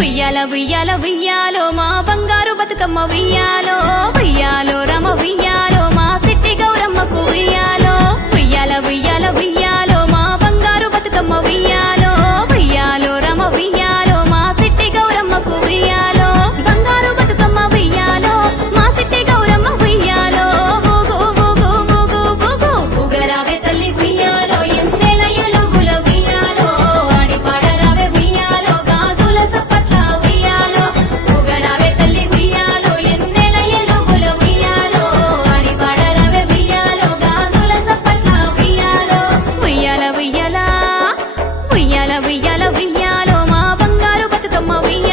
ఉయ్యాల ఉయ్యాల ఉయ్యాలో మా బంగారు బతుకమ్మ ఉయ్యాలో ఉయ్యాలో రమ ఉయ్యాలో మా సిట్టి గౌరమ్మకు ఉయ్యాలో ఉయ్యాల ఉయ్యాల ఉయ్యాలో మా బంగారు బతుకమ్మ ఉయ్యాలో ఉయ్యాలో రమ ఉయ్యాలో మా సిట్టి గౌరమ్మకు ఉయ్యాలో బంగారు బతుకమ్మ ఉయ్యాలో మా సిట్టి గౌరమ్మ ఉయ్యాలో ఊగు ఊగు ఊగు ఊగు ఊగరావే తల్లి ఉయ్యాలో ఎంతేల ఎలుగుల ఉయ్యాలో ఆడి పాడరావే ఉయ్యాలో గాజుల సప్పట్ల ఉయ్యాలో ఊగరావే తల్లి ఉయ్యాలో ఎన్నెల ఎలుగుల ఉయ్యాలో ఆడి పాడరావే ఉయ్యాలో గాజుల సప్పట్ల ఉయ్యాలో ఉయ్యాల ఉయ్యాల ఉయ్యాల ఉయ్యాల ఉయ్యాలో మా బంగారు బతుకమ్మ ఉయ్యాలో